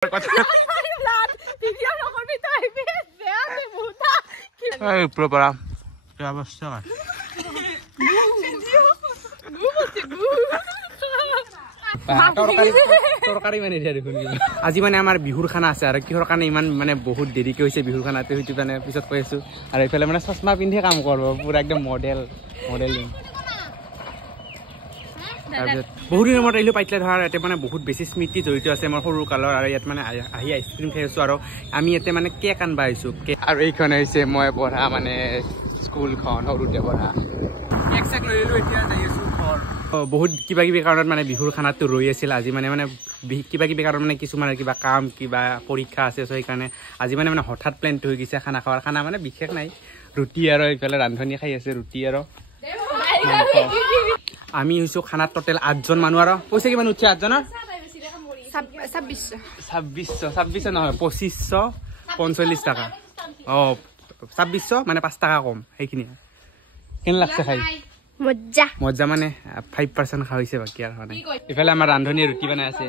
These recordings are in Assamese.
আজি মানে আমাৰ বিহুৰ খানা আছে আৰু কিহৰ কাৰণে ইমান মানে বহুত দেৰিকে হৈছে বিহুৰ খানাটো সেইটো মানে পিছত কৈ আছো আৰু এইফালে মানে চশমা পিন্ধি কাম কৰিব পুৰা একদম মডেলিং বহুত দিনৰ মূৰত আহিলো পাইছিলে ধৰা ইয়াতে মানে বহুত বেছি স্মৃতি জড়িত আছে আমাৰ সৰু কালৰ আৰু ইয়াত মানে আহি আইচক্ৰীম খাই আছো আৰু আমি ইয়াতে মানে কেক আনবা আহিছো আৰু এইখন হৈছে মই পঢ়া মানে স্কুলখন সৰুতে পঢ়া কেক চেক লৈ আহিলো এতিয়া যাই আছো ঘৰ বহুত কিবা কিবি কাৰণত মানে বিহুৰ খানাটো ৰৈ আছিল আজি মানে কিবা কিবি কাৰণত মানে কিছুমানৰ কিবা কাম কিবা পৰীক্ষা আছে চ' সেইকাৰণে আজি মানে হঠাৎ প্লেনটো হৈ গৈছে খানা খোৱাৰ খানা মানে বিশেষ নাই ৰুটি আৰু এইফালে ৰান্ধনি খাই আছে ৰুটি আৰু আমি হৈছো খানাত টোটেল 8জন মানুহ আৰু পইচা কিমান উঠছে 8জনৰ 2600 নহয় 2545 টাকা 2600 মানে 5 টাকা কম সেইখিনি কেন লাগছে খাই মজ্জা মানে 5% খা হৈছে বাকি আৰু নাই ইফালে আমাৰ ৰান্ধনি ৰুটি বনাই আছে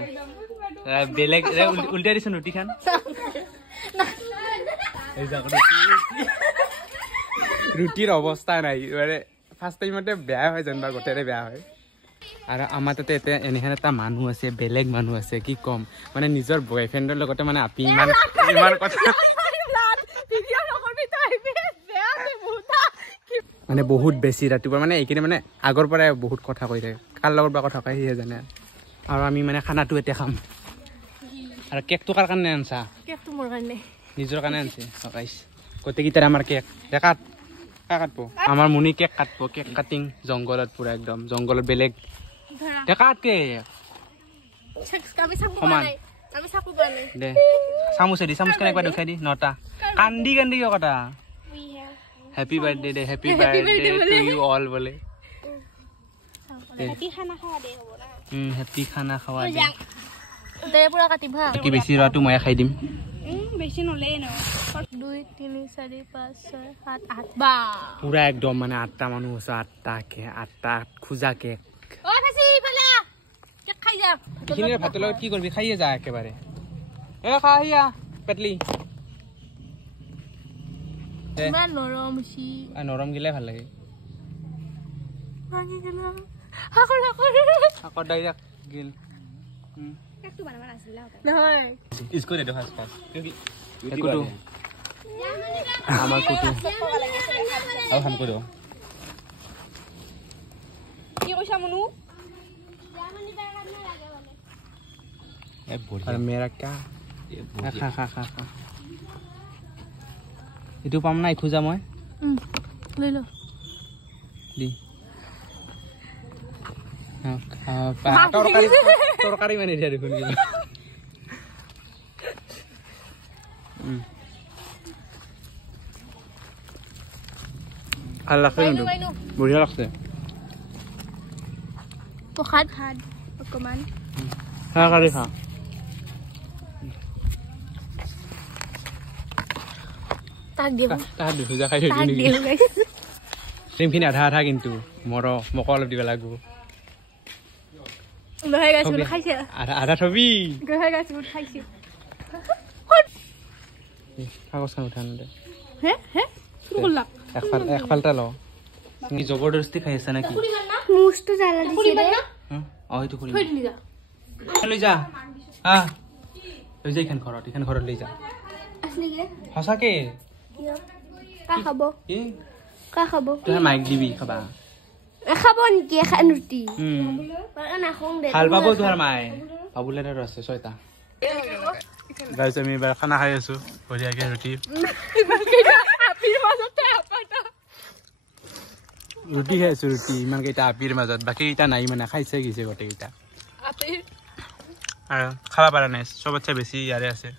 বেলেগ উল্টা দিছ ৰুটি খান ৰুটিৰ অৱস্থা নাই মানে ফাৰ্ষ্ট টাইমতে বেয়া হয় যেন বা গোটেৰে বেয়া হয় আৰু আমাৰ তাতে এতিয়া এনেহেন এটা মানুহ আছে বেলেগ মানুহ আছে কি কম মানে নিজৰ বয়ফ্ৰেণ্ডৰ লগতে মানে আপি ইমান কথা মানে বহুত বেছি ৰাতিপুৱা মানে এইখিনি মানে আগৰ পৰাই বহুত কথা কৈ থাকে কাৰ লগত বা কথা কয় সিহে জানে আৰু আমি মানে খানাটো এতিয়া খাম আৰু কেকটো কাৰ কাৰণে আনছা কেকটো মোৰ কাৰণে নিজৰ কাৰণে আনছে গাইছ গোটেইকেইটাৰ আমাৰ কেক দেখাত কাটবো আমার মুনি কেক কাটবো কেক কাটিং জঙ্গলত পুরা একদম জঙ্গলত বেলেগ দেখাত কে দে চামুচে দি চামুচ কেনে একবার দেখাই দি নটা কান্দি কিয় কথা হ্যাপি বার্থডে দে happy birthday to you all বলে হ্যাপি খানা খাওয়া দে হবো না হ্যাপি খানা খাওয়া দে দে পুরা কাটিম হা কি বেছি রাটো মই খাই দিম বেছি নলে ন 2 3 4 5 6 7 8 বা পুরা একদম মানে 8টা মানুহ আছে 8টা কে 8টা খুজা কেক ও ফাসি ফেলা কেক খাই যা কিনে ভাত লগত কি করবি খাইয়ে যা একেবারে এ খাইয়া পেটলি ইমান নরম ছি নরম গিলে ভাল লাগে ভাঙি গেল হাকৰ ডাইরেক্ট গিল কেকটো বানাবা আছিল নহয় इसको दे दो फास्ट फास्ट क्योंकि कुटू हमार कुटू अब हमको दो কি কইছা মনু ए बढ़िया और मेरा क्या खा इटू पाम ना खुजा মই লৈ ল দি তরকারি মানে দিয়া দেখুন কি ভাল লাগছে কিন্তু বঢ়িয়া লাগছে পখাত অকমান খা কাৰি খা তাক দিব তাক দিছো যা খাই দিবি নেকি ক্ৰীমখিনি আধা কিন্তু মোক অলপ দিব লাগিব নহয় গাইছ মই খাইছে আধা থবি গৈ গাইছ মই খাইছে কাগজখন উঠান দে হে শুরু করলাম এক ফালটা ল কি জবরদস্তি খাই আছে নাকি মুস্তো জ্বালা দিছে রে এইটো খুলি থৈ দিলি যা লৈ যা লৈ যা ইখান ঘৰত লৈ যা আসলি কে সঁচাকে কা খাব কি কা খাব তুই মাইক দিবি খাবা খাব নেকি খান ৰুটি না খং দে ভাল পাব তোৰ মাই বাবুলে আছে 6টা গাইছ আমি এবাৰ খানা খাই আছো বঢ়িয়াকে ৰুটি ৰুটি খাইছো ৰুটি ইমান কেইটা আপিৰ মাজত বাকী কেইটা নাই মানে খাইছে গিছে গোটেইকেইটা আৰু খাবা পাৰা নাই চবতছে বেছি ইয়াৰে আছে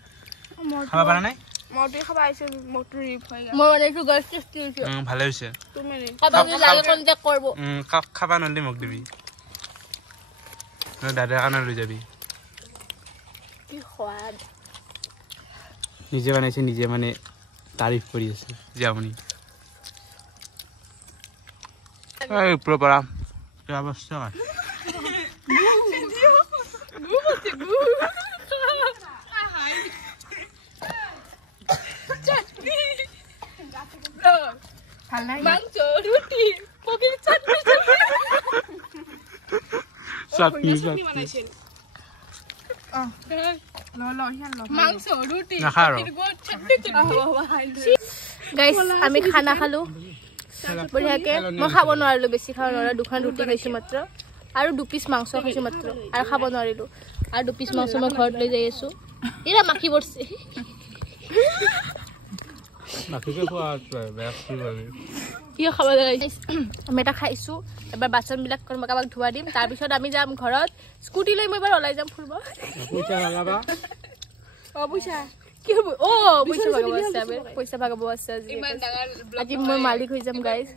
খাবা পাৰা নাই মটো খাবা আইছে মটো ৰিপ হৈ গল মই একটু গাছ টেস্টি হইছে ভালে হৈছে তুমি নে খাবা লাগে কন্টাক্ট করব খাবা নলি মোক দিবি দাদা কানা লৈ যাবি কি সোৱাদ নিজে বানাইছে নিজে মানে তাৰিফ কৰি আছে যে আপুনি এই প্ৰপাৰা কি অৱস্থা মাংস ৰুটি পকিৰ চাটনি চাটনি বানাইছিল মাংস ৰুটি গাইস আমি খানা খালো বঢ়িয়াকে মই খাব নোৱাৰিলো বেছি খাব নোৱাৰিলো দুখন ৰুটি খাইছো মাত্ৰ আৰু 2 পিস মাংস খাইছো মাত্ৰ আৰু খাব নোৱাৰিলো আৰু 2 পিস মাংস মই ঘৰত লৈ যাই আছো এৰা মাখি পৰছে মাখিকে খোৱা আছে বেছি ভাবি কি খাব গাইস আমি এটা খাইছো এবাৰ বাচন বিলাক কাবাক ধুৱা দিম তাৰ পিছত আমি যাম ঘৰত স্কুটি লৈ মই এবাৰ ওলাই যাম ফুৰব পইচা লাগাবা পইচা কি হ'ব পইচা ভাগাব আছে পইচা ভাগাব আছে আজি মই মালিক হৈ যাম গাইস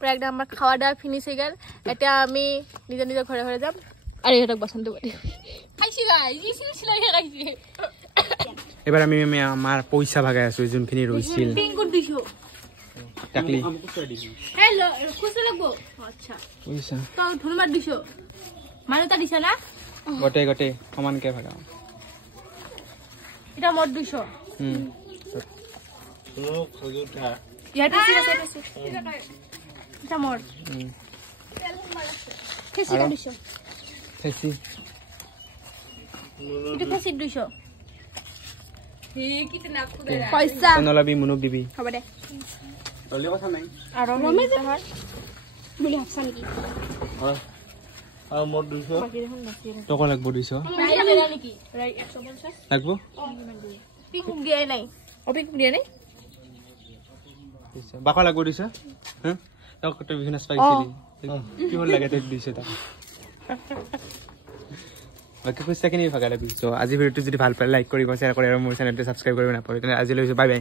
প্ৰায় একদম আমাৰ খাওয়া দাওয়া ফিনিশ হৈ গ'ল এতিয়া আমি নিজৰ নিজৰ ঘৰে ঘৰে যাম আৰু ইহঁতক বাচন ধুব দিম খাইছি গাইস যি চিলাই খাইছি এবাৰ আমি আমাৰ পইচা ভাগাই আছো যোনখিনি ৰৈছিল পিংকুট দিছো টাকলি হেল্ল খুচে লাগবো আচ্ছা পইচা তো ধন্যবাদ দিছো মানতা দিছা না গটে গটে সমানকে ভাগাও এটা মত দিছো ইয়াতে আছে এটা মত কেসি দিছো ফেসি এটা কেসি দিছো হে কিতে না খুদে পয়সা নলাবি মুনুক দিবি হ'ব দে তলে কথা নাই আৰু ৰমে যে হয় বুলি হাসা নেকি আৰু মোৰ 200 টকা লাগব 200 ৰাইয়া বেলা নেকি ৰাই 150 লাগব পিংকুক দিয়া নাই পিংকুক দিয়া নাই বাকা লাগব 200 হ তক তো বিজনেস পাইছিলি কি হল লাগে তে 200 টাকা বাকি পইচা কিনি ভাগা লাগি সো আজি ভিডিওটো যদি ভাল পালে লাইক কৰিব শেয়াৰ কৰি আৰু মোৰ চেনেলটো সাবস্ক্ৰাইব কৰিব নাপাহৰিব আজিলৈ বাই বাই